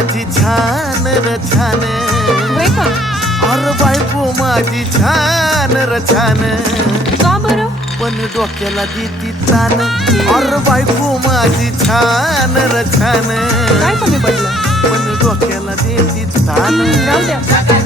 माझी छान र छान, होय का? अरे बायको माझी छान र छान, का बरं? पण डोक्याला देती तान. अरे बायको माझी छान र छान, काय कमी पडलं? पण डोक्याला देती तान. राहू द्या.